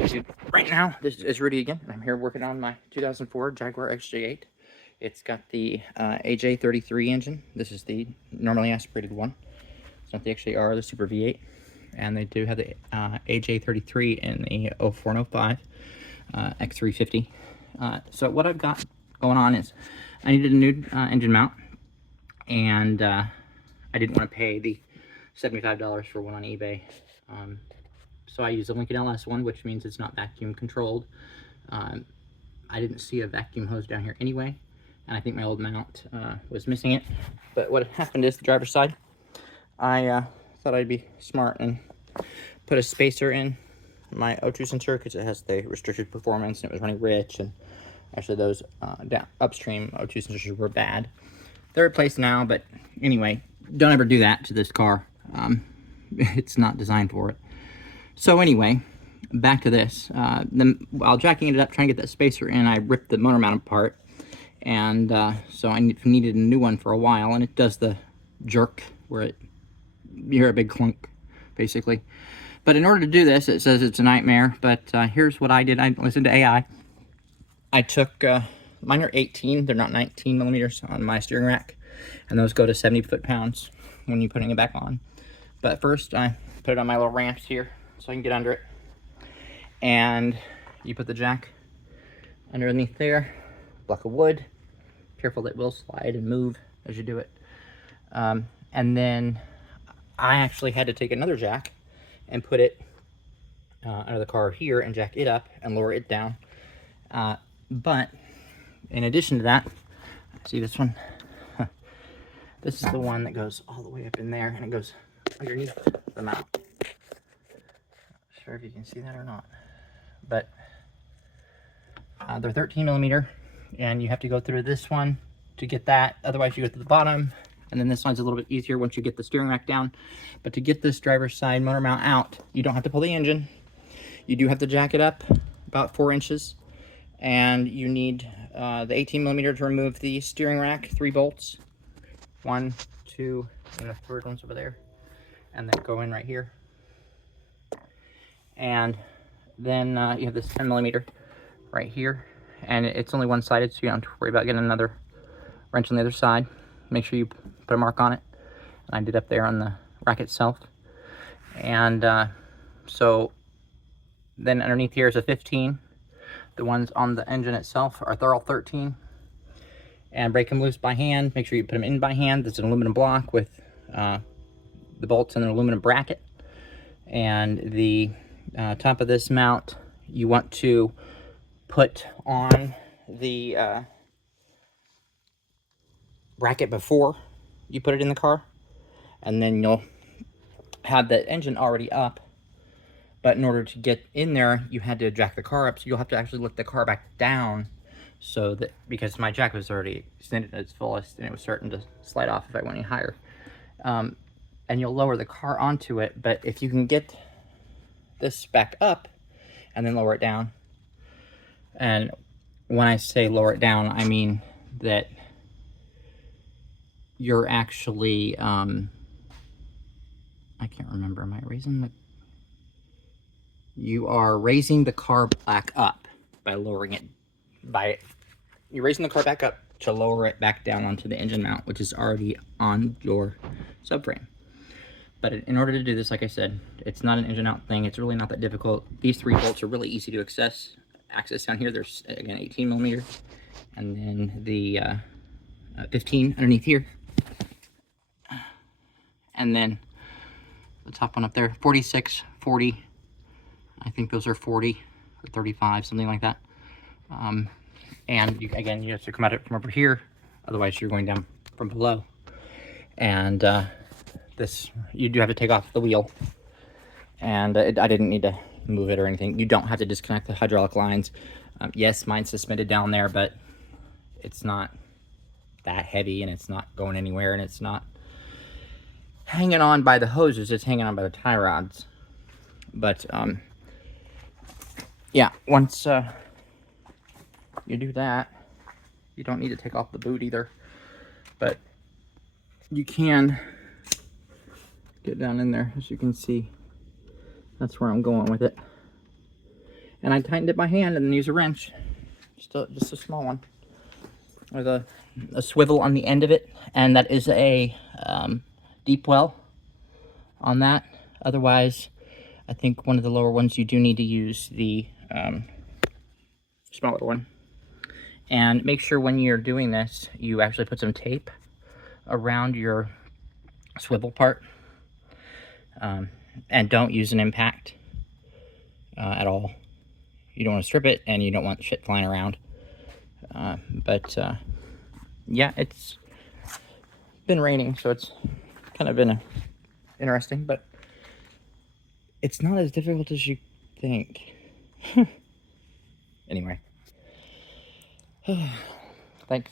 YouTube. Right now, this is Rudy again, and I'm here working on my 2004 Jaguar XJ8. It's got the AJ33 engine. This is the normally aspirated one. It's not the XJR, the Super V8. And they do have the AJ33 in the 04 and 05 x350. So what I've got going on is I needed a new engine mount, and I didn't want to pay the $75 for one on eBay. So I used a Lincoln LS one, which means it's not vacuum controlled. I didn't see a vacuum hose down here anyway, and I think my old mount was missing it. But what happened is the driver's side, I thought I'd be smart and put a spacer in my O2 sensor because it has the restricted performance and it was running rich, and actually those upstream O2 sensors were bad. They're replaced now, but anyway, don't ever do that to this car. It's not designed for it. So anyway, back to this. While jacking it up, trying to get that spacer in, I ripped the motor mount apart, and so I needed a new one for a while, and it does the jerk where you hear a big clunk, basically. But in order to do this, it says it's a nightmare, but here's what I did. I listened to AI. I took, mine are 18, they're not 19 millimeters on my steering rack, and those go to 70 foot-pounds when you're putting it back on. But first, I put it on my little ramps here, so I can get under it. And you put the jack underneath there, block of wood. Careful, that will slide and move as you do it. And then I actually had to take another jack and put it under the car here and jack it up and lower it down. But in addition to that, see this one? This is the one that goes all the way up in there, and it goes underneath the mount. Not sure if you can see that or not, but they're 13 millimeter, and you have to go through this one to get that. Otherwise, you go to the bottom, and then this one's a little bit easier once you get the steering rack down. But to get this driver's side motor mount out, you don't have to pull the engine. You do have to jack it up about 4 inches, and you need the 18 millimeter to remove the steering rack, 3 bolts. 1, 2, and the third one's over there, and then go in right here. And then you have this 10 millimeter right here, and it's only one-sided, so you don't have to worry about getting another wrench on the other side. Make sure you put a mark on it, and I did up there on the rack itself. And so then underneath here is a 15. The ones on the engine itself are all 13. And break them loose by hand. Make sure you put them in by hand. There's an aluminum block with the bolts and an aluminum bracket. And the top of this mount, you want to put on the bracket before you put it in the car. And then you'll have the engine already up. But in order to get in there, you had to jack the car up. So you'll have to actually lift the car back down, so that, because my jack was already extended at its fullest and it was starting to slide off if I went any higher. And you'll lower the car onto it, but if you can get this back up and then lower it down, and when I say lower it down, I mean that you're actually, I can't remember, am I raising the, you are raising the car back up by lowering it. You're raising the car back up to lower it back down onto the engine mount, which is already on your subframe. But in order to do this, like I said, it's not an engine out thing. It's really not that difficult. These 3 bolts are really easy to access down here. There's, again, 18 millimeter, and then the 15 underneath here, and then the top one up there, 46, 40. I think those are 40 or 35, something like that. And again, you have to come at it from over here, otherwise you're going down from below. And this, you do have to take off the wheel, and I didn't need to move it or anything. You don't have to disconnect the hydraulic lines. Yes, mine's suspended down there, but it's not that heavy, and it's not going anywhere, and it's not hanging on by the hoses, it's hanging on by the tie rods. But yeah, once you do that, you don't need to take off the boot either, but you can get down in there. As you can see, that's where I'm going with it. And I tightened it by hand and then use a wrench. Just a small one. With a swivel on the end of it. And that is a deep well on that. Otherwise, I think one of the lower ones, you do need to use the smaller one. And make sure when you're doing this, you actually put some tape around your swivel part. And don't use an impact at all. You don't want to strip it, and you don't want shit flying around. Yeah, it's been raining, so it's kind of been interesting, but it's not as difficult as you think. Anyway. Thanks.